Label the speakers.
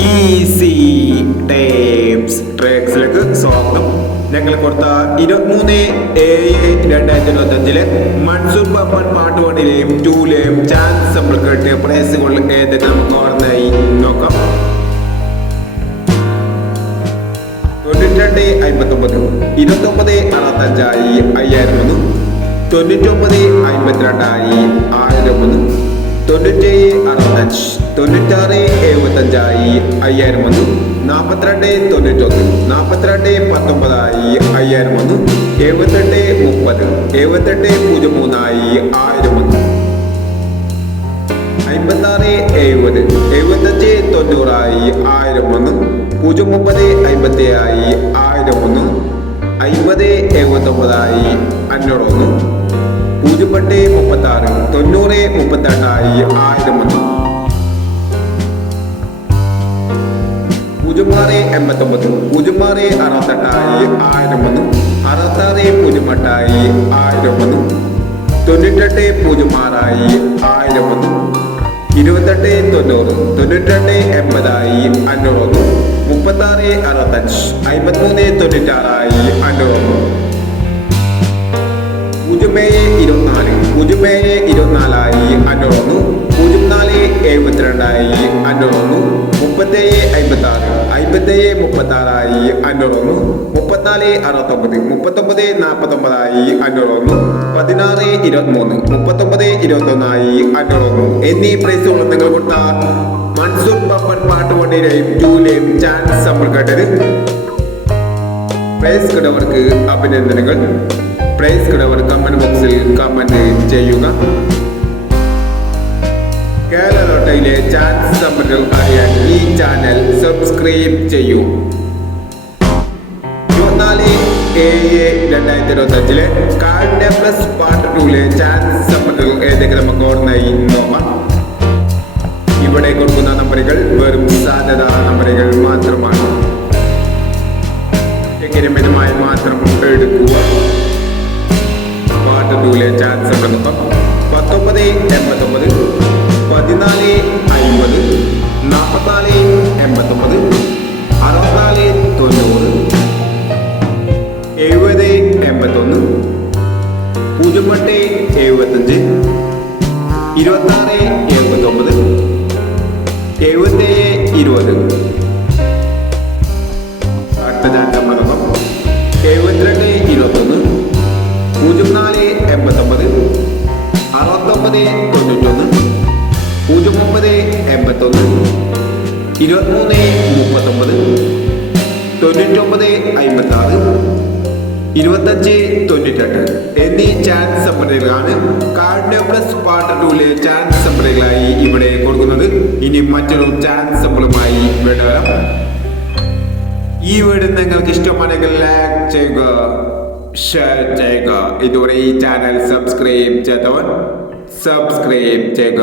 Speaker 1: Easy tapes ട്രേക്സിലേക്ക് സ്വാഗതം. ഞങ്ങൾ കൊടുത്ത ഇരുപത്തിമൂന്ന് ഏഴ് രണ്ടായിരത്തി ഇരുപത്തി അഞ്ചിലെ മൺസൂർ ബപ്പൻ പാട്ട് വണ്ണിലെയും ടൂലെയും ചാൻസ് നമ്മൾ കേട്ട് പ്രൈസുകൾ ഏതൊക്കെ നമുക്ക് ഓർമ്മയായി നോക്കാം. തൊണ്ണൂറ്റിരണ്ട് അമ്പത്തൊമ്പത് ഇരുപത്തൊമ്പത് അറുപത്തഞ്ചായി അയ്യായിരം ഒന്ന് തൊണ്ണൂറ്റൊമ്പത് അമ്പത്തിരണ്ടായി ആയിരം ഒന്ന് തൊണ്ണൂറ്റേഴ് അറുപത്തഞ്ച്. തൊണ്ണൂറ്റാറ് എഴുപത്തഞ്ചായി അയ്യായിരം ഒന്ന് നാൽപ്പത്തിരണ്ട് തൊണ്ണൂറ്റൊന്ന്. നാൽപ്പത്തിരണ്ട് പത്തൊമ്പതായി അയ്യായിരം ഒന്ന് എഴുപത്തെട്ട് മുപ്പത്. എഴുപത്തെട്ട് പൂജ്യം മൂന്നായി ആയിരം ഒന്ന് അമ്പത്താറ് എഴുപത്. എഴുപത്തഞ്ച് തൊണ്ണൂറായി ആയിരം ഒന്ന് പൂജ്യം മുപ്പത് അമ്പത്തി ആയി ആയിരം ഒന്ന് അമ്പത് എഴുപത്തൊമ്പതായി അഞ്ഞൂറ് ഒന്ന് പൂജ്യം എട്ട് മുപ്പത്തി ആറ് തൊണ്ണൂറ് മുപ്പത്തെട്ടായി ആയിരം ഒന്ന് പൂജ്യം ആറ് എൺപത്തൊമ്പത് പൂജ്യം ആറ് അറുപത്തെട്ടായി ആയിരം ഒന്ന് അറുപത്താറ് പൂജ്യം എട്ടായി ആയിരം ഒന്ന് തൊണ്ണൂറ്റെട്ട് പൂജ്യം ആറായി ആയിരം ഒന്ന് ഇരുപത്തെട്ട് തൊണ്ണൂറ് തൊണ്ണൂറ്റെട്ട് എൺപതായി അഞ്ഞൂറ് മുപ്പത്താറ് അറുപത്തഞ്ച് അമ്പത്തിമൂന്ന് തൊണ്ണൂറ്റാറായി അഞ്ഞൂറ് പൂജ്യം ഏഴ് പൂജ്യം ഏഴ് ഇരുപത്തിനാലായി അഞ്ഞൂറ് ഒന്ന് പൂജ്യം നാല് എഴുപത്തിരണ്ടായി അഞ്ഞൂറ് ഒന്ന് മുപ്പത്തേഴ് അമ്പത്തി ആറ് അമ്പത്തേഴ് മുപ്പത്തി ആറായി അഞ്ഞൂറ് ഒന്ന് മുപ്പത്തിനാല് അറുപത്തൊമ്പത് മുപ്പത്തൊമ്പത് നാൽപ്പത്തൊമ്പതായി അഞ്ഞൂറ് ഒന്ന് പതിനാറ് ഇരുപത്തിമൂന്ന് മുപ്പത്തൊമ്പത് ഇരുപത്തൊന്നായി അഞ്ഞൂറ് ഒന്ന് എന്നീ പ്രൈസുകൾ നിങ്ങൾ കൊടുത്ത മൺസൂർ ബപ്പൻ പാട്ടുവണ്ടിയിലെയും ടൂലെയും ചാൻസ് നമ്മൾ കേട്ടത് പ്രൈസ് കിടവർക്ക് അഭിനന്ദനങ്ങൾ. പ്രൈസ് കിടവർ കമന്റ് ബോക്സിൽ കമന്റ് ചെയ്യുക. കേരള ചാൻസ് നമ്പറുകൾ അറിയാൻ ഈ ചാനൽ സബ്സ്ക്രൈബ് ചെയ്യൂ. ഇരുപത്തിനാല് ഏഴ് രണ്ടായിരത്തി ഇരുപത്തി അഞ്ചിലെ കാർഡ് പ്ലസ് പാർട്ട് ടൂലെ ചാൻസ് നമ്പറുകൾ ഏതെങ്കിലും നമുക്ക് പാട്ട് ടൂലെ ചാൻസ് ഒക്കെ നോക്കാം പത്തൊമ്പത് എൺപത്തൊമ്പത് പതിനാല് അമ്പത് നാൽപ്പത്തിനാല് എൺപത്തൊമ്പത് അറുപത്തിനാല് തൊണ്ണൂറ് എഴുപത് എൺപത്തൊന്ന് പൂജ്യം എട്ട് എഴുപത്തഞ്ച് ഇരുപത്താറ് എഴുപത്തൊമ്പത് അറുപത്തൊമ്പത് തൊണ്ണൂറ്റൊന്ന് പൂജ്യം ഒമ്പത് എൺപത്തൊന്ന് ഇരുപത്തിമൂന്ന് മുപ്പത്തൊമ്പത് തൊണ്ണൂറ്റൊമ്പത് അമ്പത്തി ആറ് ഇരുപത്തഞ്ച് തൊണ്ണൂറ്റെട്ട് എന്നീ ചാൻസ് സംബന്ധികളാണ് കാർഡിയോ പ്ലസ് പാർട്ട് ടൂലെ ചാൻസ് സംബന്ധികളായി ഇവിടെ കൊടുക്കുന്നത്. ഇനി മറ്റൊരു ചാൻസ് സമ്മളുമായി വിടാം ഈ വീഡിയോ നിങ്ങൾക്ക് ഇഷ്ടമാണെങ്കിൽ ലൈക്ക് ചെയ്യുക ഷെയർ ചെയ്യുക. ഇതുവരെ ഈ ചാനൽ സബ്സ്ക്രൈബ് ചെയ്തവൻ സബ്സ്ക്രൈബ് ചെയ്യുക.